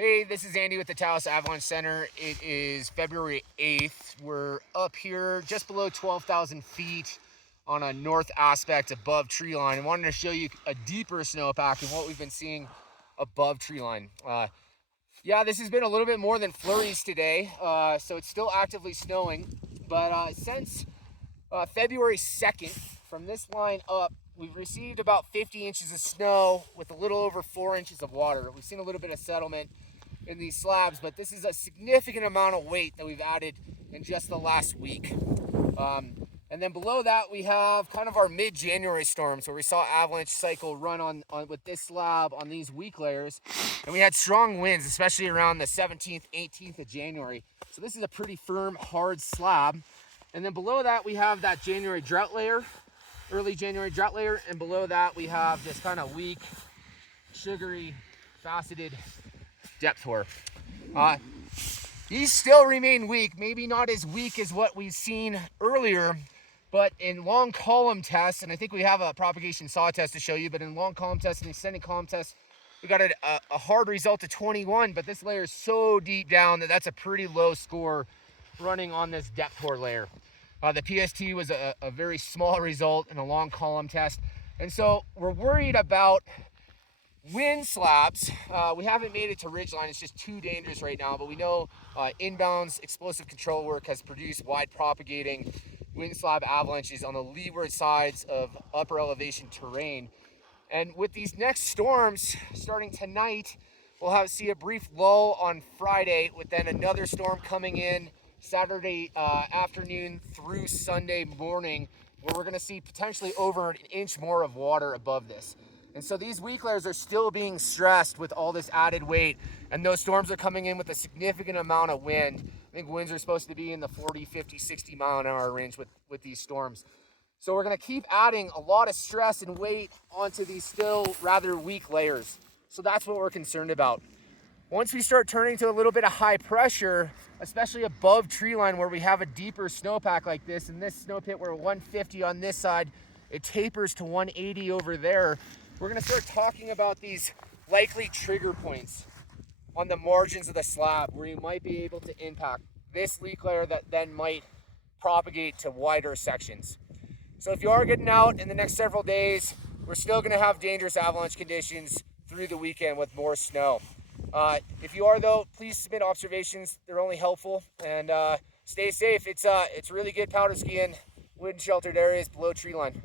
Hey, this is Andy with the Taos Avalanche Center. It is February 8th. We're up here just below 12,000 feet on a north aspect above tree line. I wanted to show you a deeper snowpack and what we've been seeing above tree line. Yeah, this has been a little bit more than flurries today, so it's still actively snowing. But since February 2nd, from this line up, we've received about 50 inches of snow with a little over 4 inches of water. We've seen a little bit of settlement in these slabs, but this is a significant amount of weight that we've added in just the last week. And then below that, we have kind of our mid-January storms where we saw avalanche cycle run on with this slab on these weak layers. And we had strong winds, especially around the 17th, 18th of January. So this is a pretty firm, hard slab. And then below that, we have that January drought layer, early January drought layer. And below that, we have this kind of weak, sugary, faceted depth hoar. These still remain weak, maybe not as weak as what we've seen earlier, but in long column tests, and I think we have a propagation saw test to show you, but in long column tests and extended column tests, we got a hard result of 21, but this layer is so deep down that that's a pretty low score running on this depth hoar layer. The PST was a very small result in a long column test, and so we're worried about wind slabs. We haven't made it to ridgeline. It's just too dangerous right now, but we know inbounds explosive control work has produced wide propagating wind slab avalanches on the leeward sides of upper elevation terrain. And with these next storms starting tonight, we'll see a brief lull on Friday with then another storm coming in Saturday afternoon through Sunday morning, where we're going to see potentially over an inch more of water above this. And so these weak layers are still being stressed with all this added weight, and those storms are coming in with a significant amount of wind. I think winds are supposed to be in the 40, 50, 60 mile an hour range with these storms. So we're going to keep adding a lot of stress and weight onto these still rather weak layers. So that's what we're concerned about. Once we start turning to a little bit of high pressure, especially above tree line where we have a deeper snowpack like this, and this snow pit we're 150 on this side, it tapers to 180 over there. We're going to start talking about these likely trigger points on the margins of the slab where you might be able to impact this leak layer that then might propagate to wider sections. So if you are getting out in the next several days, we're still going to have dangerous avalanche conditions through the weekend with more snow. If you are, though, please submit observations. They're only helpful, and stay safe. It's really good powder skiing, wind sheltered areas below tree line.